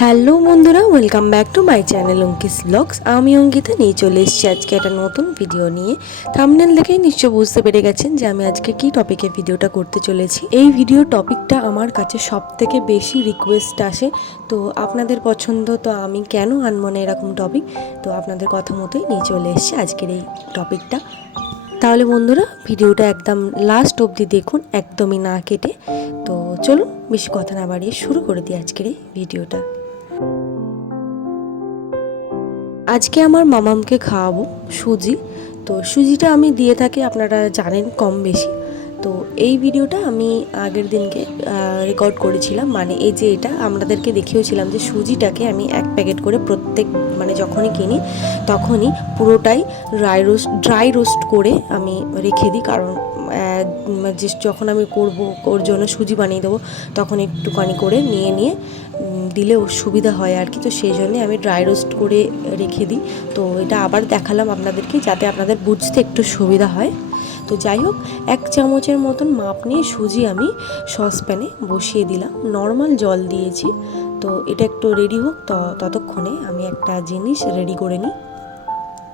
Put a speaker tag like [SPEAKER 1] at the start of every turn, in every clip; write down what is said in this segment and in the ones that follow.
[SPEAKER 1] Hello বন্ধুরা welcome back to my channel Ankis vlogs আমি অঙ্কিতা, নিয়ে চলে এসেছি আজকে একটা নতুন ভিডিও নিয়ে। থামনেল দেখেই নিশ্চয় বুঝতে পেরে গেছেন যে আমি আজকে কি টপিকে ভিডিওটা করতে চলেছি। এই ভিডিও টপিকটা আমার কাছে সব থেকে বেশি রিকোয়েস্ট আসে। তো আপনাদের পছন্দ, তো আমি কেন আনব না এরকম টপিক তো আপনাদের কথা মতোই নিয়ে চলে এসেছি আজকের এই টপিকটা তাহলে বন্ধুরা ভিডিওটা একদম লাস্ট অবধি দেখুন, একদমই না কেটে। তো চলুন, বেশি কথা না বাড়িয়ে শুরু করে দিই আজকের এই ভিডিওটা আজকে আমার মামামকে খাওয়াবো সুজি। তো সুজিটা আমি দিয়ে থাকি, আপনারা জানেন কম বেশি। তো এই ভিডিওটা আমি আগের দিনকে রেকর্ড করেছিলাম। মানে এই যে এটা, আমাদেরকে দেখিয়েছিলাম যে সুজিটাকে আমি এক প্যাকেট করে প্রত্যেক মানে যখনই কিনি, তখনই পুরোটাই ড্রাই রোস্ট ড্রাই রোস্ট করে আমি রেখে দিই। কারণ যে যখন আমি করব, ওর জন্য সুজি বানিয়ে দেবো, তখন একটুখানি করে নিয়ে নিয়ে উম, দিলে ওর সুবিধা হয় আর কি। তো সেই জন্যে আমি ড্রাই রোস্ট করে রেখে দিই। তো এটা আবার দেখালাম আপনাদেরকে যাতে আপনাদের বুঝতে একটু সুবিধা হয়। তো যাই হোক এক চামচের মতন মাপ নিয়ে সুজি আমি সসপ্যানে বসিয়ে দিলাম। নর্মাল জল দিয়েছি। তো এটা একটু রেডি হোক ততক্ষণে আমি একটা জিনিস রেডি করে নিই।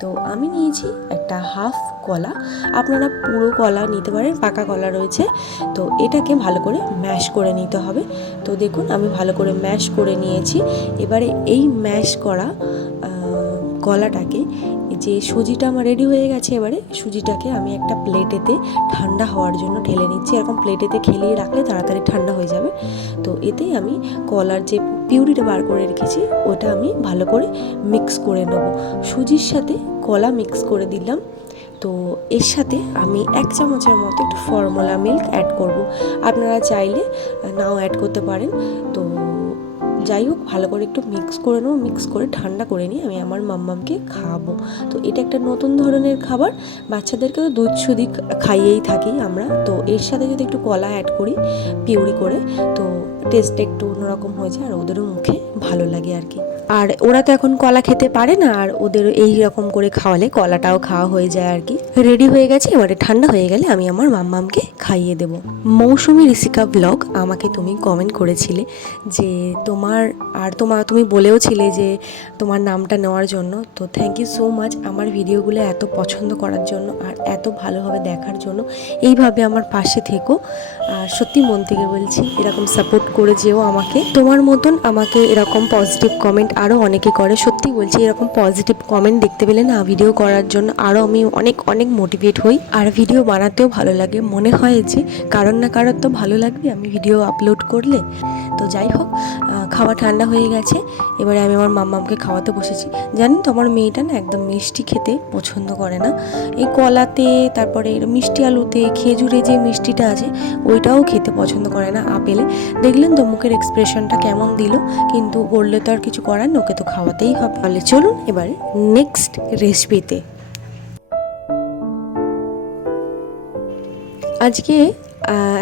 [SPEAKER 1] তো আমি নিয়েছি একটা হাফ কলা। আপনারা পুরো কলা নিতে পারেন, পাকা কলা রয়েছে। তো এটাকে ভালো করে ম্যাশ করে নিতে হবে। তো দেখুন, আমি ভালো করে ম্যাশ করে নিয়েছি। এবারে এই ম্যাশ করা কলাটাকে যে সুজিটা আমার রেডি হয়ে গেছে এবারে, সুজিটাকে আমি একটা প্লেটেতে ঠান্ডা হওয়ার জন্য ঢেলে নিচ্ছি। এরকম প্লেটেতে খেলিয়ে রাখলে তাড়াতাড়ি ঠান্ডা হয়ে যাবে। তো এতেই আমি কলার যে পিউরিটা বার করে রেখেছি, ওটা আমি ভালো করে মিক্স করে নেব। সুজির সাথে কলা মিক্স করে দিলাম। তো এর সাথে আমি এক চামচের মতো একটু ফর্মুলা মিল্ক অ্যাড করব। আপনারা চাইলে নাও অ্যাড করতে পারেন। তো যাই হোক, ভালো করে একটু মিক্স করে নেব মিক্স করে ঠান্ডা করে নিয়ে আমি আমার মাম্মামকে খাওয়াবো তো এটা একটা নতুন ধরনের খাবার বাচ্চাদেরকে তো দুধ সুদি খাইয়েই থাকি আমরা। তো এর সাথে যদি একটু কলা অ্যাড করি, পিউরি করে, তো টেস্টটা একটু অন্যরকম হয়ে যায় আর ওদেরও মুখে ভালো লাগে আর কি। আর ওরা তো এখন কলা খেতে পারে না, আর ওদের এই রকম করে খাওয়ালে কলাটাও খাওয়া হয়ে যায় আর কি। রেডি হয়ে গেছে, এবারে ঠান্ডা হয়ে গেলে আমি আমার মাম্মামকে খাইয়ে দেবো। মৌসুমি ঋষিকা ব্লগ আমাকে তুমি কমেন্ট করেছিলে যে তোমার, আর তোমার তুমি বলেও ছিলে যে তোমার নামটা নেওয়ার জন্য। তো থ্যাংক ইউ সো মাচ আমার ভিডিওগুলো এত পছন্দ করার জন্য আর এত ভালোভাবে দেখার জন্য। এইভাবে আমার পাশে থেকো। আর সত্যি মন থেকে বলছি, এরকম সাপোর্ট করে যেও আমাকে। তোমার মতন আমাকে এরকম পজিটিভ কমেন্ট আরও অনেকে করে। সত্যি বলছি, এরকম পজিটিভ কমেন্ট দেখতে পেলে না ভিডিও করার জন্য আরও আমি অনেক অনেক মোটিভেট হই। আর ভিডিও বানাতেও ভালো লাগে। মনে হয় যে কারণ না কারোর তো ভালো লাগবে, আমি ভিডিও আপলোড করলে। তো যাই হোক খাওয়া ঠান্ডা হয়ে গেছে। এবারে আমি আমার মাম্মামকে খাওয়াতে বসেছি। জানেন তো, আমার মেয়েটা না একদম মিষ্টি খেতে পছন্দ করে না। এই কলাতে, তারপরে মিষ্টি আলুতে, খেজুরে যে মিষ্টিটা আছে, ওইটাও খেতে পছন্দ করে না আপেলে। দেখলেন তো মুখের এক্সপ্রেশনটা কেমন দিল, কিন্তু বললে তো আর কিছু করার ওকে তো খাওয়াতেই হবে। তাহলে চলুন এবারে নেক্সট রেসিপিতে আজকে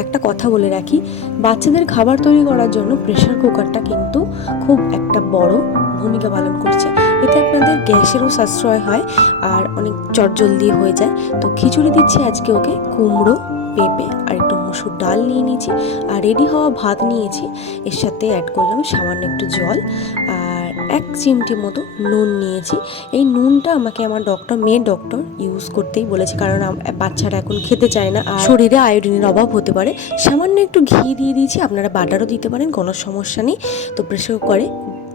[SPEAKER 1] একটা কথা বলে রাখি, বাচ্চাদের খাবার তৈরি করার জন্য প্রেশার কুকারটা কিন্তু খুব একটা বড় ভূমিকা পালন করছে। এতে আপনাদের গ্যাসেরও সাশ্রয় হয় আর অনেক চটজলদি হয়ে যায়। তো খিচুড়ি দিচ্ছি আজকে ওকে, কুমড়ো, পেঁপে আর একটু মুসুর ডাল নিয়ে নিয়েছি। আর রেডি হওয়া ভাত নিয়েছি। এর সাথে অ্যাড করলাম সামান্য একটু জল আর এক চিমটি মতো নুন নিয়েছি। এই নুনটা আমাকে আমার ডক্টর মেয়ে ডক্টর ইউজ করতেই বলেছে। কারণ বাচ্চারা এখন খেতে চায় না। আর শরীরে আয়োডিনের অভাব হতে পারে। সামান্য একটু ঘি দিয়ে দিয়েছি আপনারা বাটারও দিতে পারেন কোনো সমস্যা নেই। তো প্রেশার কুকারে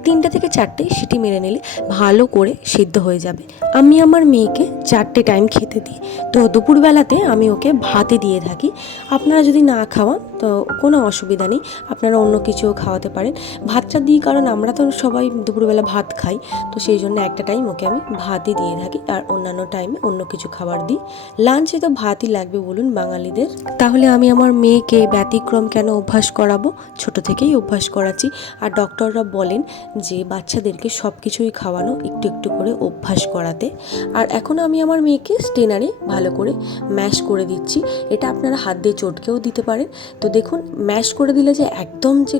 [SPEAKER 1] তিনটা থেকে চারটে সিটি মেরে নিলে ভালো করে সিদ্ধ হয়ে যাবে। আমি আমার মেয়েকে চারটে টাইম খেতে দিই। তো দুপুরবেলাতে আমি ওকে ভাতে দিয়ে থাকি। আপনারা যদি না খাওয়ান তো কোনো অসুবিধা নেই, আপনারা অন্য কিছুও খাওয়াতে পারেন। ভাতটা দিই কারণ আমরা তো সবাই দুপুরবেলা ভাত খাই, তো সেই জন্য একটা টাইম ওকে আমি ভাতই দিয়ে থাকি আর অন্যান্য টাইমে অন্য কিছু খাবার দিই। লাঞ্চে তো ভাতই লাগবে বলুন বাঙালিদের। তাহলে আমি আমার মেয়েকে ব্যতিক্রম কেন অভ্যাস করাবো? ছোট থেকেই অভ্যাস করাচ্ছি। আর ডক্টররা বলেন যে, বাচ্চাদেরকে সব কিছুই খাওয়ানো একটু একটু করে অভ্যাস করাতে। আর এখন আমি আমার মেয়েকে স্টেনারে ভালো করে ম্যাশ করে দিচ্ছি। এটা আপনারা হাত দিয়ে চটকেও দিতে পারেন। তো দেখুন ম্যাশ করে দিলে যে একদম যে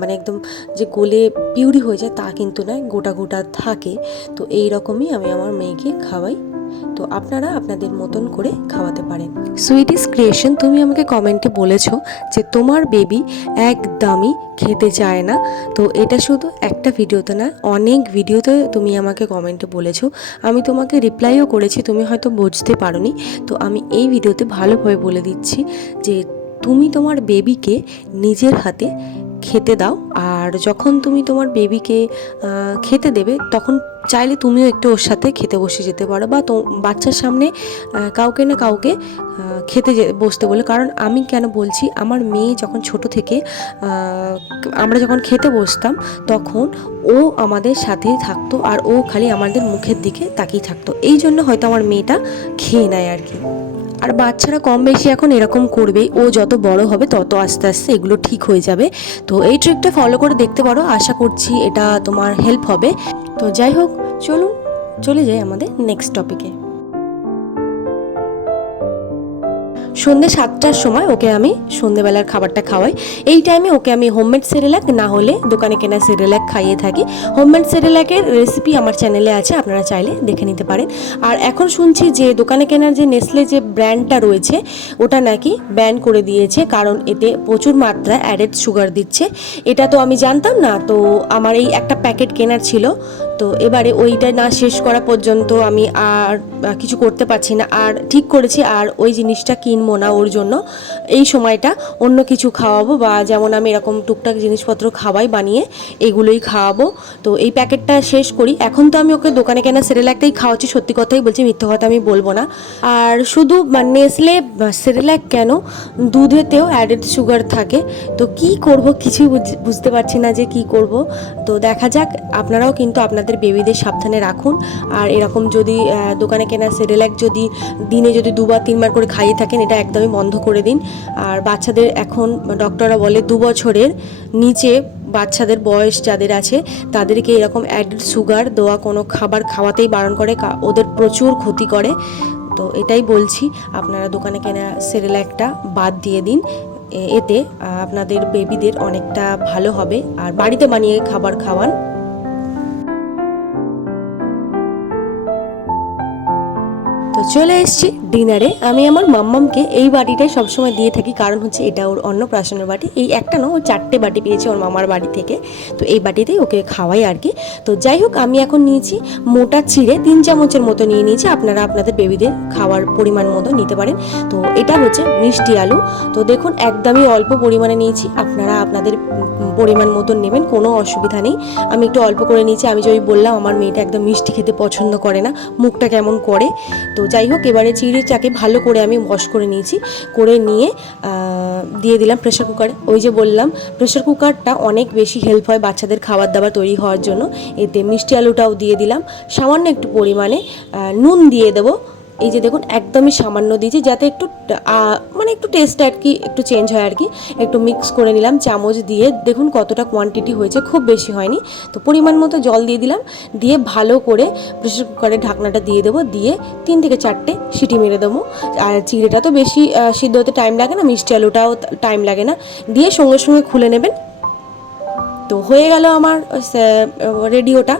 [SPEAKER 1] মানে একদম যে গোলে পিউরি হয়ে যায় তা কিন্তু নয়, গোটা গোটা থাকে। তো এই রকমই আমি আমার মেয়েকে খাওয়াই। তো আপনারা আপনাদের মতন করে খাওয়াতে পারেন। সুইটিস ক্রিয়েশন, তুমি আমাকে কমেন্টে বলেছ যে তোমার বেবি একদমই খেতে চায় না। তো এটা শুধু একটা ভিডিওতে না, অনেক ভিডিওতে তুমি আমাকে কমেন্টে বলেছ। আমি তোমাকে রিপ্লাইও করেছি, তুমি হয়তো বুঝতে পারোনি। তো আমি এই ভিডিওতে ভালোভাবে বলে দিচ্ছি যে তুমি তোমার বেবিকে নিজের হাতে খেতে দাও, আর যখন তুমি তোমার বেবিকে খেতে দেবে, তখন চাইলে তুমিও একটু ওর সাথে খেতে বসে যেতে পারো বা তো, বাচ্চার সামনে কাউকে না কাউকে খেতে বসতে বলে। কারণ আমি কেন বলছি, আমার মেয়ে যখন ছোট থেকে আমরা যখন খেতে বসতাম, তখন ও আমাদের সাথেই থাকতো, আর ও খালি আমাদের মুখের দিকে তাকিয়ে থাকতো। এই জন্য হয়তো আমার মেয়েটা খেয়ে নেয় আর কি। আর বাচ্চারা কম বেশি এখন এরকম করবে, ও যত বড় হবে তত আস্তে আস্তে এগুলো ঠিক হয়ে যাবে। তো এই ট্রিকটা ফলো করে দেখতে পারো, আশা করছি এটা তোমার হেল্প হবে। তো যাই হোক, চলুন, চলে যাই আমাদের নেক্সট টপিকে সন্ধ্যে সাতটার সময় ওকে আমি সন্ধ্যেবেলার খাবারটা খাওয়াই। এই টাইমে ওকে আমি হোমমেড সেরেলাক না হলে দোকানে কেনা সেরেলাক খাইয়ে থাকি। হোমমেড সেরেলাকের রেসিপি আমার চ্যানেলে আছে, আপনারা চাইলে দেখে নিতে পারেন। আর এখন শুনছি যে দোকানে কেনার যে নেসলে যে ব্র্যান্ডটা রয়েছে, ওটা নাকি ব্যান করে দিয়েছে, কারণ এতে প্রচুর মাত্রায় অ্যাডেড সুগার দিচ্ছে। এটা তো আমি জানতাম না, তো আমার এই একটা প্যাকেট কেনার ছিল তো এবারে ওইটা না শেষ করা পর্যন্ত আমি আর কিছু করতে পারছি না। আর ঠিক করেছি, আর ওই জিনিসটা কিনবো না ওর জন্য। এই সময়টা অন্য কিছু খাওয়াবো বা যেমন আমি এরকম টুকটাক জিনিসপত্র খাওয়াই বানিয়ে, এগুলোই খাওয়াবো। তো এই প্যাকেটটা শেষ করি। এখন তো আমি ওকে দোকানে কেনা সেরেলাকটাই খাওয়াচ্ছি, সত্যি কথাই বলছি, মিথ্যে কথা আমি বলব না। আর শুধু নেসলে সেরেলাক কেন? দুধেতেও অ্যাডেড সুগার থাকে। তো কি করব কিছুই বুঝ- বুঝতে পারছি না যে কি করব। তো দেখা যাক, আপনারাও কিন্তু আপনাদের বেবিদের সাবধানে রাখুন। আর এরকম যদি দোকানে কেনা সেরেলাক যদি দিনে যদি দুবার, তিনবার করে খাইয়ে থাকেন, এটা একদমই বন্ধ করে দিন। আর বাচ্চাদের এখন, ডক্টররা বলে দু বছরের নিচে বাচ্চাদের বয়স যাদের আছে, তাদেরকে এরকম অ্যাডেড সুগার দেওয়া, কোনো খাবার খাওয়াতেই বারণ করে ওদের প্রচুর ক্ষতি করে। তো এটাই বলছি, আপনারা দোকানে কেনা সেরেলাকটা বাদ দিয়ে দিন। এতে আপনাদের বেবিদের অনেকটা ভালো হবে। আর বাড়িতে বানিয়ে খাবার খাওয়ান। চলে এসেছি ডিনারে। আমি আমার মাম্মামকে এই বাটিটাই সবসময় দিয়ে থাকি, কারণ হচ্ছে এটা ওর অন্নপ্রাশনের বাটি। এই একটা না, ও চারটে বাটি পেয়েছে ওর মামার বাড়ি থেকে। তো এই বাটিতেই ওকে খাওয়াই আর কি। তো যাই হোক, আমি এখন নিয়েছি মোটা চিড়ে, তিন চামচের মতো নিয়ে নিয়েছি। আপনারা আপনাদের বেবিদের খাওয়ার পরিমাণ মতো নিতে পারেন। তো এটা হচ্ছে মিষ্টি আলু। তো দেখুন, একদমই অল্প পরিমাণে নিয়েছি। আপনারা আপনাদের পরিমাণ মতন নেবেন, কোনো অসুবিধা নেই। আমি একটু অল্প করে নিয়েছি, আমি যেই বললাম, আমার মেয়েটা একদম মিষ্টি খেতে পছন্দ করে না, মুখটা কেমন করে। তো যাই হোক, এবারে চিড়ে চাকে ভালো করে আমি ওয়াশ করে নিয়েছি, করে নিয়ে দিয়ে দিলাম প্রেশার কুকারে ওই যে বললাম প্রেশার কুকারটা অনেক বেশি হেল্প হয় বাচ্চাদের খাবার দাবার তৈরি হওয়ার জন্য। এতে মিষ্টি আলুটাও দিয়ে দিলাম, সামান্য একটু পরিমাণে নুন দিয়ে দেবো এই যে দেখুন, একদমই সামান্য দিয়েছি যাতে একটু মানে একটু টেস্ট আর কি, একটু চেঞ্জ হয় আর কি। একটু মিক্স করে নিলাম, চামচ দিয়ে। দেখুন কতটা কোয়ান্টিটি হয়েছে, খুব বেশি হয়নি। তো পরিমাণ মতো জল দিয়ে দিলাম। দিয়ে ভালো করে প্রেশার কুকারের ঢাকনাটা দিয়ে দেবো। দিয়ে তিন থেকে চারটে সিটি মেরে দেবো। আর চিড়েটা তো বেশি সিদ্ধ হতে টাইম লাগে না, মিষ্টি আলুটাও টাইম লাগে না। দিয়ে সঙ্গে সঙ্গে খুলে নেবেন। তো হয়ে গেল আমার রেডিওটা।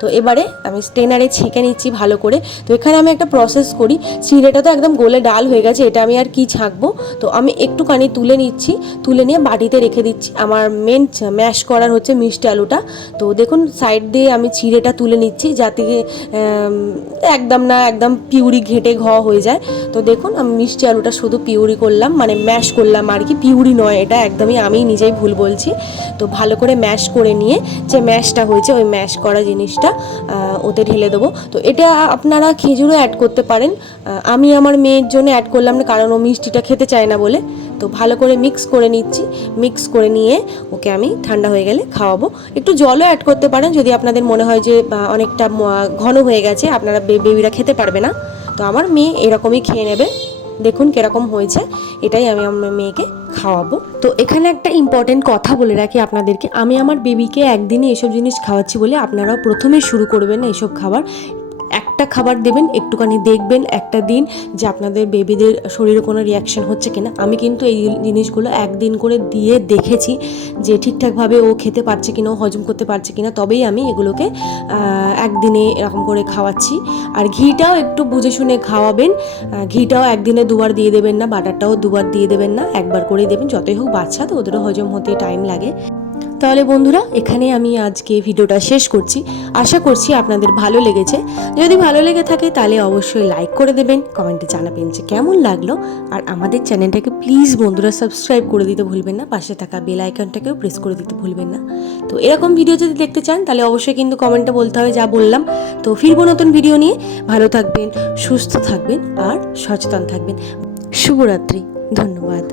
[SPEAKER 1] তো এবারে আমি স্টেনারে ছেঁকে নিচ্ছি ভালো করে। তো এখানে আমি একটা প্রসেস করি। চিড়েটা তো একদম গোলে ডাল হয়ে গেছে, এটা আমি আর কি ছাঁকবো? তো আমি একটুখানি তুলে নিচ্ছি, তুলে নিয়ে বাটিতে রেখে দিচ্ছি। আমার মেন ম্যাশ করার হচ্ছে মিষ্টি আলুটা। তো দেখুন সাইড দিয়ে আমি চিড়েটা তুলে নিচ্ছি যাতে একদম না, একদম পিউরি ঘেটে ঘ হয়ে যায়। তো দেখুন, আমি মিষ্টি আলুটা শুধু পিউরি করলাম মানে ম্যাশ করলাম আর কি। পিউরি নয়, এটা একদমই আমি নিজেই ভুল বলছি। তো ভালো করে ম্যাশ করে নিয়ে যে ম্যাশটা হয়েছে, ওই ম্যাশ করা জিনিসটা ওতে ঢেলে দেবো। তো এটা আপনারা খেজুরও অ্যাড করতে পারেন। আমি আমার মেয়ের জন্য অ্যাড করলাম না, কারণ ও মিষ্টিটা খেতে চায় না বলে। তো ভালো করে মিক্স করে নিচ্ছি। মিক্স করে নিয়ে ওকে আমি ঠান্ডা হয়ে গেলে খাওয়াবো। একটু জলও অ্যাড করতে পারেন, যদি আপনাদের মনে হয় যে অনেকটা ঘন হয়ে গেছে, আপনারা বেবিরা খেতে পারবে না। তো আমার মেয়ে এরকমই খেয়ে নেবে। দেখুন কীরকম হয়েছে, এটাই আমি আমার মেয়েকে খাওয়াবো। তো এখানে একটা ইম্পর্টেন্ট কথা বলে রাখি আপনাদেরকে, আমি আমার বেবিকে একদিনে এসব জিনিস খাওয়াচ্ছি বলে আপনারাও প্রথমে শুরু করবেন না এসব খাবার। একটা খাবার দেবেন, একটুখানি দেখবেন একটা দিন যে আপনাদের বেবিদের শরীরে কোনো রিয়াকশন হচ্ছে কিনা। আমি কিন্তু এই জিনিসগুলো একদিন করে দিয়ে দেখেছি যে ঠিকঠাকভাবে ও খেতে পারছে কিনা, ও হজম করতে পারছে কিনা, তবেই আমি এগুলোকে একদিনে এরকম করে খাওয়াচ্ছি। আর ঘিটাও একটু বুঝে শুনে খাওয়াবেন। ঘিটাও একদিনে দুবার দিয়ে দেবেন না, বাটারটাও দুবার দিয়ে দেবেন না, একবার করেই দেবেন। যতই হোক বাচ্চা তো, ওদেরও হজম হতে টাইম লাগে। তাহলে বন্ধুরা এখানে আমি আজকে ভিডিওটা শেষ করছি। আশা করছি আপনাদের ভালো লেগেছে। যদি ভালো লেগে থাকে তাহলে অবশ্যই লাইক করে দেবেন কমেন্টে জানাবেন যে কেমন লাগল। আর আমাদের চ্যানেলটাকে প্লিজ বন্ধুরা সাবস্ক্রাইব করে দিতে ভুলবেন না, পাশে থাকা বেল আইকনটাকেও প্রেস করে দিতে ভুলবেন না। তো এরকম ভিডিও যদি দেখতে চান তাহলে অবশ্যই কিন্তু কমেন্টে বলতে হবে যা বললাম। তো ফিরবো নতুন ভিডিও নিয়ে। ভালো থাকবেন, সুস্থ থাকবেন আর সচেতন থাকবেন। শুভরাত্রি, ধন্যবাদ।